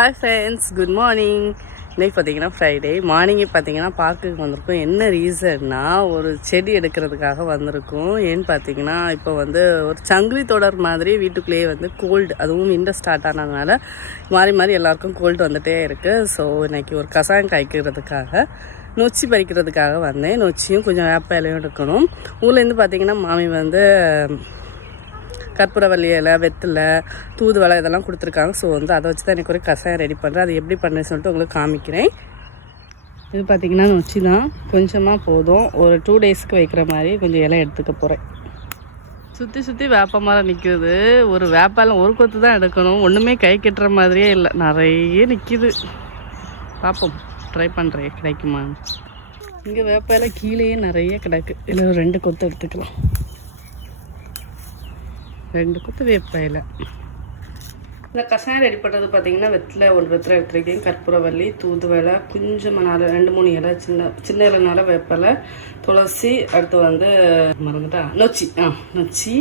Hi friends, good morning. இன்றைக்கி பார்த்தீங்கன்னா Friday மார்னிங்கே பார்த்தீங்கன்னா பார்க்குக்கு வந்திருக்கோம். என்ன ரீசன்னா ஒரு செடி எடுக்கிறதுக்காக வந்திருக்கோம். ஏன்னு பார்த்தீங்கன்னா இப்போ வந்து ஒரு சங்கிலி தொடர் மாதிரி வீட்டுக்குள்ளேயே வந்து கோல்டு, அதுவும் விண்டர் ஸ்டார்ட் ஆனதுனால மாறி மாறி எல்லாருக்கும் கோல்டு வந்துகிட்டே இருக்குது. ஸோ இன்றைக்கி ஒரு கசாயம் காய்க்கிறதுக்காக நொச்சி பறிக்கிறதுக்காக வந்தேன். நொச்சியும் கொஞ்சம் வேப்ப இலையும் எடுக்கணும். ஊர்லேருந்து பார்த்தீங்கன்னா மாமி வந்து கற்பூரவல்லி இலை, வெத்தலை, தூதுவளை இதெல்லாம் கொடுத்துருக்காங்க. ஸோ வந்து அதை வச்சு தான் எனக்கு ஒரு கஷாயம் ரெடி பண்ணுறேன். அது எப்படி பண்ணுறேன்னு சொல்லிட்டு உங்களுக்கு காமிக்கிறேன். இது பார்த்திங்கன்னா நொச்சி தான், கொஞ்சமாக போதும். ஒரு 2 டேஸ்க்கு வைக்கிற மாதிரி கொஞ்சம் இலை எடுத்துக்க போகிறேன். சுற்றி சுற்றி வேப்ப மரம் நிற்குது. ஒரு வேப்பாலம் ஒரு கொத்து தான் எடுக்கணும். ஒன்றுமே கை கட்டுற மாதிரியே இல்லை, நிறைய நிற்கிது. பார்ப்போம், ட்ரை பண்ணுறேன் கிடைக்குமா. இங்கே வேப்பால கீழேயே நிறைய கிடக்கு. இல்லை ஒரு 2 கொத்து எடுத்துக்கலாம். 2 கொத்து வேப்பையில் இந்த கஷாயம் ரெடி பண்ணுறது பார்த்தீங்கன்னா வெத்தலை எடுத்துருக்கேன், கற்பூரவல்லி, தூதுவளை, கொஞ்சமாக 2-3 இலை, சின்ன இலைனால வேப்பலை, துளசி, அடுத்து வந்து மறந்துட்டா நொச்சி,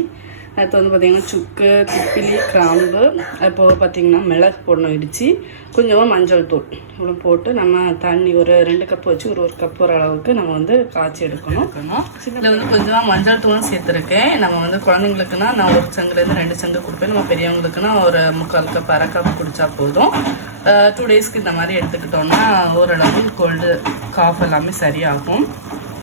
அடுத்து வந்து பார்த்திங்கன்னா சுக்கு, திப்பிலி, கிராம்பு, அப்போது பார்த்திங்கன்னா மிளகு போடணும் இடித்து, கொஞ்சமாக மஞ்சள் தூள் இவ்வளோ போட்டு நம்ம தண்ணி ஒரு 2 கப் வச்சு ஒரு கப் ஒரு அளவுக்கு நம்ம வந்து காய்ச்சி எடுக்கணும். இதில் வந்து கொஞ்சமாக மஞ்சள் தூளும் சேர்த்துருக்கேன். நம்ம வந்து குழந்தைங்களுக்குன்னா நான் 1 சங்குலேருந்து 2 சங்கு கொடுப்பேன். நம்ம பெரியவங்களுக்குன்னா ஒரு 3/4 கப், அரை கப் குடித்தா போதும். 2 டேஸ்க்கு இந்த மாதிரி எடுத்துக்கிட்டோம்னா ஓரளவு கோல்டு, காஃப் எல்லாமே சரியாகும்.